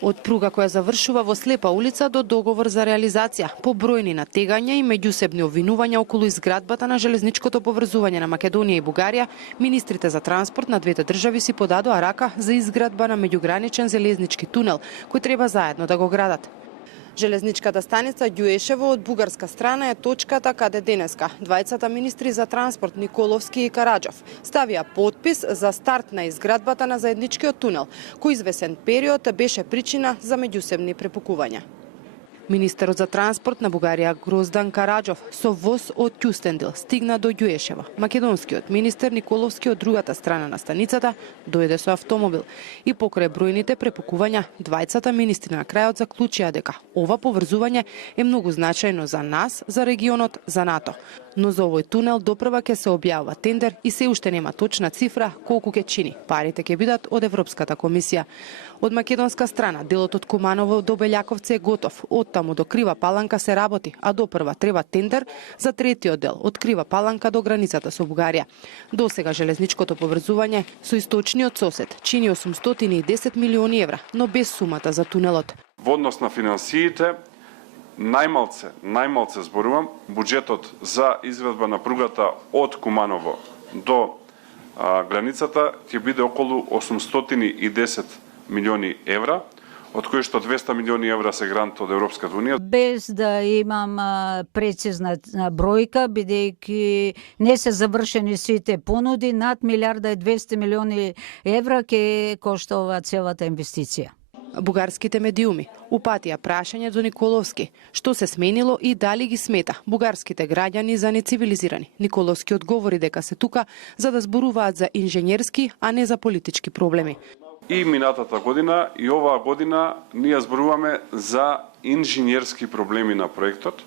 Од пруга која завршува во Слепа улица до договор за реализација, побројни натегања и меѓусебни обвинувања околу изградбата на железничкото поврзување на Македонија и Бугарија, министрите за транспорт на двете држави си подадоа рака за изградба на меѓуграничен железнички тунел, кој треба заедно да го градат. Железничката станица Ѓуешево од бугарска страна е точката каде денеска двајцата министри за транспорт Николовски и Караджов ставија подпис за старт на изградбата на заедничкиот тунел, кој извесен период беше причина за меѓусебни препукувања. Министерот за транспорт на Бугарија Гроздан Караджов со воз од Кюстендил стигна до Ѓуешево. Македонскиот министер Николовски од другата страна на станицата дојде со автомобил и покрај бројните препукувања двајцата министри на крајот заклучија дека ова поврзување е многу значајно за нас, за регионот, за НАТО. Но за овој тунел допрва ќе се објавува тендер и се уште нема точна цифра колку ќе чини. Парите ќе бидат од Европската комисија. Од македонска страна делот од Куманово до Белјаковци е готов. Од таму до Крива Паланка се работи, а допрва треба тендер за третиот дел од Крива Паланка до границата со Бугарија. Досега железничкото поврзување со источниот сосед чини 810 милиони евра, но без сумата за тунелот. Во однос на финансиите, најмалце зборувам, буџетот за изградба на пругата од Куманово до границата ќе биде околу 810 милиони евра, од кои што 200 милиони евра се грант од Европската унија. Без да имам прецизна бројка, бидејќи не се завршени сите понуди, над 1.200 милиони евра ќе коштува целата инвестиција. Бугарските медиуми упатија прашање до Николовски, што се сменило и дали ги смета бугарските граѓани за нецивилизирани. Николовски одговори дека се тука за да зборуваат за инженерски, а не за политички проблеми. И минатата година и оваа година ние зборуваме за инженерски проблеми на проектот,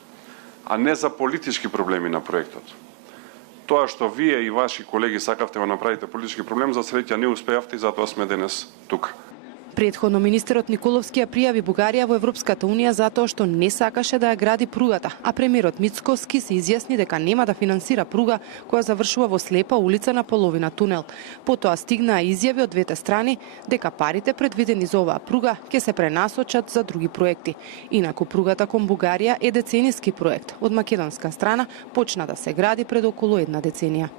а не за политички проблеми на проектот. Тоа што вие и ваши колеги сакавте да направите политички проблем, за среќа не успеавте и затоа сме денес тука. Предходно министерот Николовски ја пријави Бугарија во Европската унија затоа што не сакаше да ја гради пругата, а премиерот Мицкоски се изјасни дека нема да финансира пруга која завршува во Слепа улица на половина тунел. Потоа стигнаа изјави од двете страни дека парите предвидени за оваа пруга ќе се пренасочат за други проекти. Инаку пругата кон Бугарија е децениски проект. Од македонска страна почна да се гради пред околу една деценија.